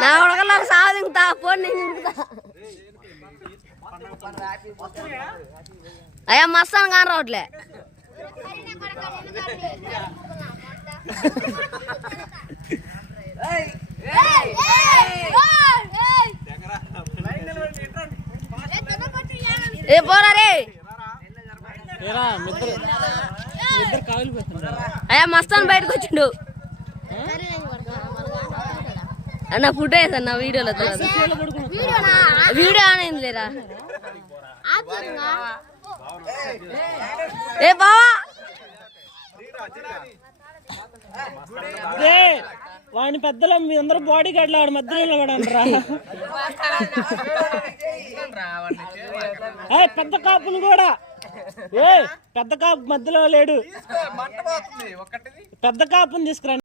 నా ఉడకల్లో సాధింగుతా ఫోన్ నేను అయ్యా మస్తాను కాని రావట్లే ఏ పోరా రే అయ్యా మస్తాను బయటకు వచ్చిండు అన్న ఫుడ్ వేసా వీడియోలో వీడియో అనేది లేరా ఏ బావా వాడిని పెద్దలు మీ అందరూ బాడీ గార్డ్లు ఆడు మధ్యలో నిలబడండిరా పెద్ద కాపును కూడా పెద్ద కాపు మధ్యలో లేడు పెద్ద కాపుని తీసుకురండి